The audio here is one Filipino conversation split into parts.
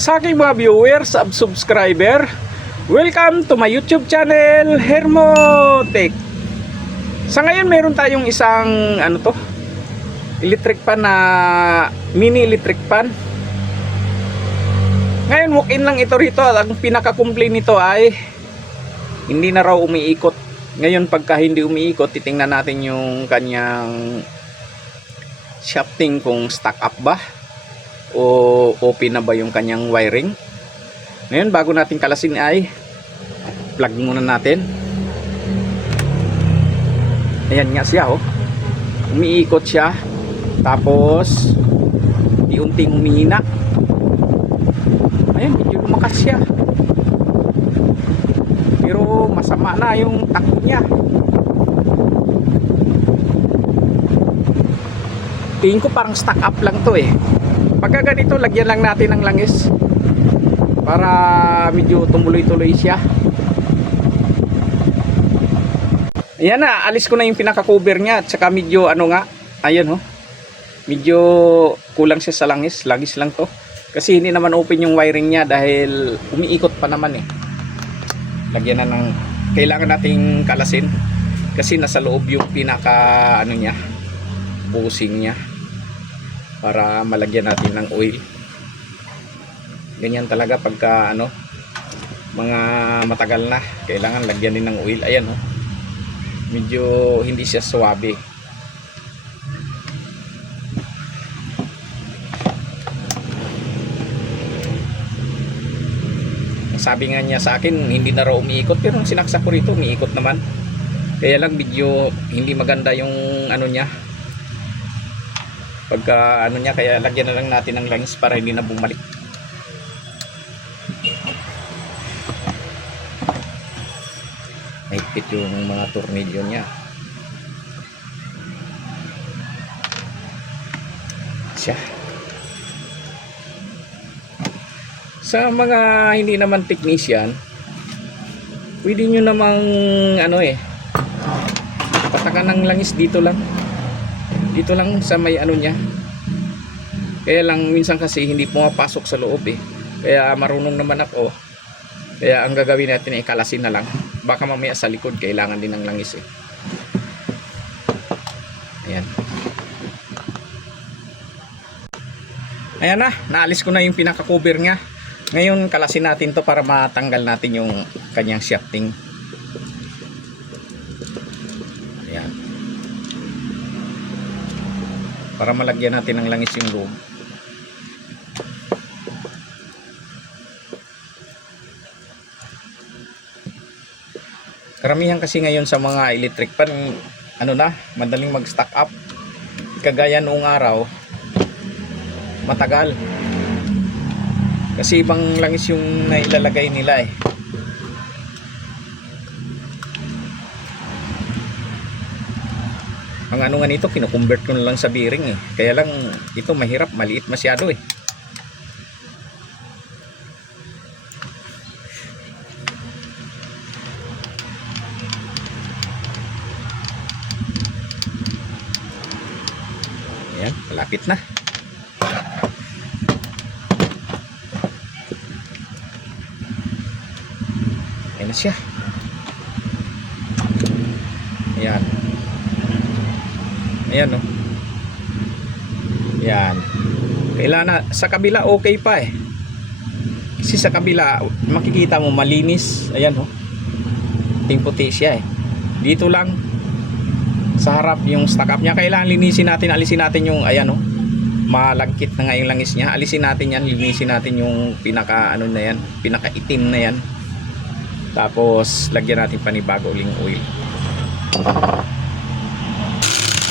sa aking mga viewers at subscriber. Welcome to my YouTube channel, Hermotech. Sa ngayon meron tayong isang electric pan na mini electric pan. Ngayon walk-in lang ito rito. Ang pinaka-complaint nito ay hindi na raw umiikot. Ngayon pagka hindi umiikot, titingnan natin yung kanyang shafting kung stuck up ba o open na ba yung kanyang wiring. Ngayon bago natin kalasin ay plug muna natin. Ayan nga siya, umiikot siya, tapos unti-unting humihina. Ayan, medyo lumakas siya, pero masama na yung takbo niya. Tingin ko parang stuck up lang to Pagka ganito, lagyan lang natin ng langis para medyo tumuloy-tuloy siya. Ayan na, alis ko na yung pinaka-cover niya. At saka medyo ayan medyo kulang siya sa langis. Langis lang to. Kasi hindi naman open yung wiring niya dahil umiikot pa naman Lagyan na ng, kailangan nating kalasin. Kasi nasa loob yung pinaka niya, bushing niya, para malagyan natin ng oil. Ganyan talaga pagka mga matagal na, kailangan lagyan din ng oil. Ayan medyo hindi siya suwabe. Sabi nga niya sa akin hindi na raw umiikot, pero sinaksak ko rito umiikot naman. Kaya lang medyo hindi maganda yung niya pagka niya, kaya lagyan na lang natin ng langis para hindi na bumalik. Mahigpit yung mga tornilyo niya. Siya. Sa mga hindi naman technician, pwede nyo namang patakan ng langis dito lang sa may niya. Kaya lang minsan kasi hindi pumapasok sa loob kaya marunong naman ako. Kaya ang gagawin natin ay kalasin na lang. Baka mamaya sa likod kailangan din ng langis Ayan. Ayan na, naalis ko na yung pinaka-cover niya. Ngayon kalasin natin to para matanggal natin yung kanyang shafting. Ayan. Para malagyan natin ng langis yung loob. Karamihan kasi ngayon sa mga electric pan, madaling mag-stack up. Kagaya noong araw, matagal. Kasi ibang langis yung nailalagay nila Ang nga nito, kinukonvert ko na lang sa bearing Kaya lang ito mahirap, maliit masyado Ayan, malapit na. Ayan na siya. Ayan. Ayan Ayan. Kailangan sa kabila okay pa Kasi sa kabila makikita mo malinis. Ayan puti siya Dito lang sa harap yung stack up niya. Kailangan linisin natin, alisin natin yung malagkit na nga yung langis niya. Alisin natin yan, linisin natin yung pinaka na yan, pinaka itim na yan. Tapos lagyan natin panibago uling oil.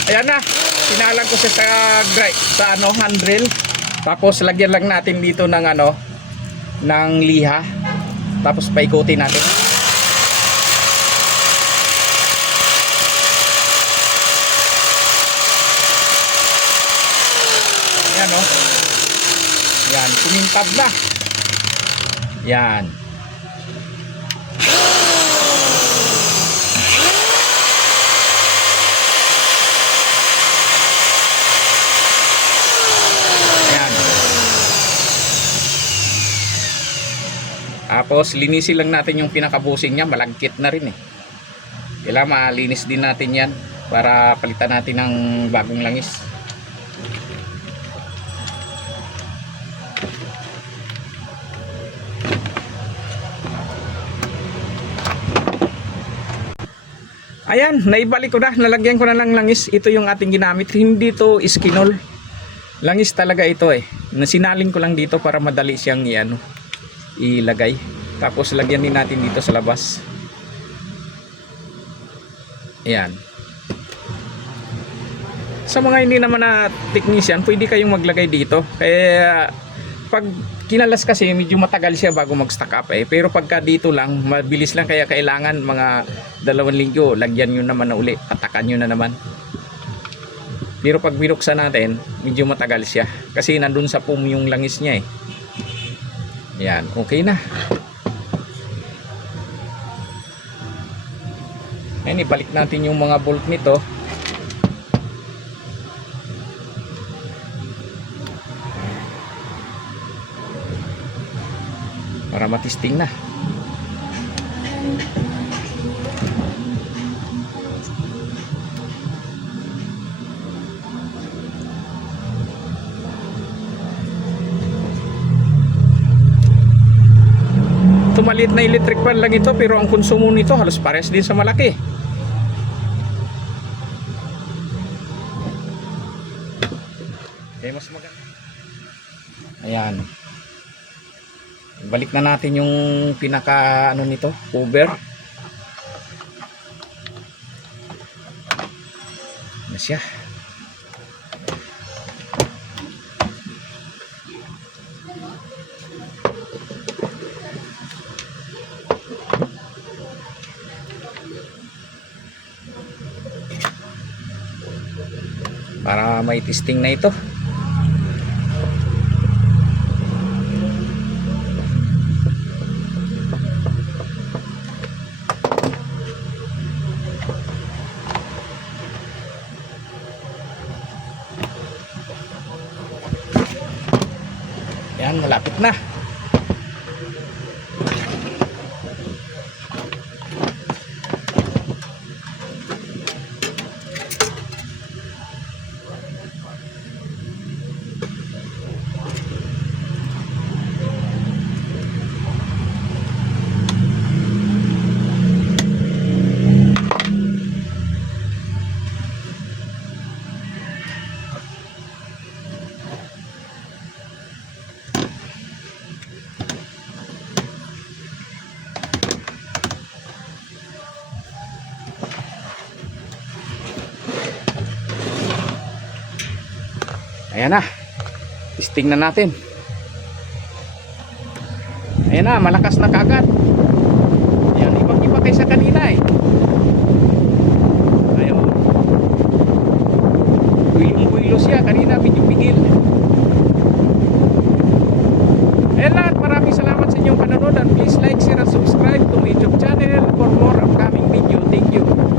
Ayan na, sinalang ko siya sa handrail. Tapos lagyan lang natin dito ng ng liha. Tapos paikutin natin. Ayan Yan, kumintab na. Yan. Tapos linisin lang natin yung pinakabusing niya, malagkit na rin eh. Kailangan malinis din natin yan para palitan natin ng bagong langis. Ayan, naibalik ko na, nalagyan ko na ng langis. Ito yung ating ginamit, hindi to iskinol. Langis talaga ito eh. Nasinaling ko lang dito para madali siyang ilagay. Tapos lagyan din natin dito sa labas. Ayan. Sa mga hindi naman na technician, pwede kayong maglagay dito. Kaya pag kinalas kasi medyo matagal siya bago mag-stack up eh. Pero pagka dito lang, mabilis lang, kaya kailangan mga 2 linggo, lagyan nyo naman na uli, patakan nyo na naman. Pero pag binuksan natin, medyo matagal siya. Kasi nandun sa foam yung langis niya eh. Yan, okay na. Ayan, ibalik natin yung mga bolt nito. Para matisting na. Ito maliit na electric fan lang ito, pero ang konsumo nito halos pares din sa malaki. Okay, mas maganda. Ayan. Balik na natin yung pinaka nito, cover. Na siya. Para may testing na ito. Yan, malapit na. Ayan na, testing na natin. Ayan na, malakas na kagad. Ayan, ibang-iba kaysa kanina eh. Ayan, builo siya, kanina medyo pigil. Ayan lahat, maraming salamat sa inyong panonood, and please like, share, and subscribe to my YouTube channel for more upcoming video. Thank you.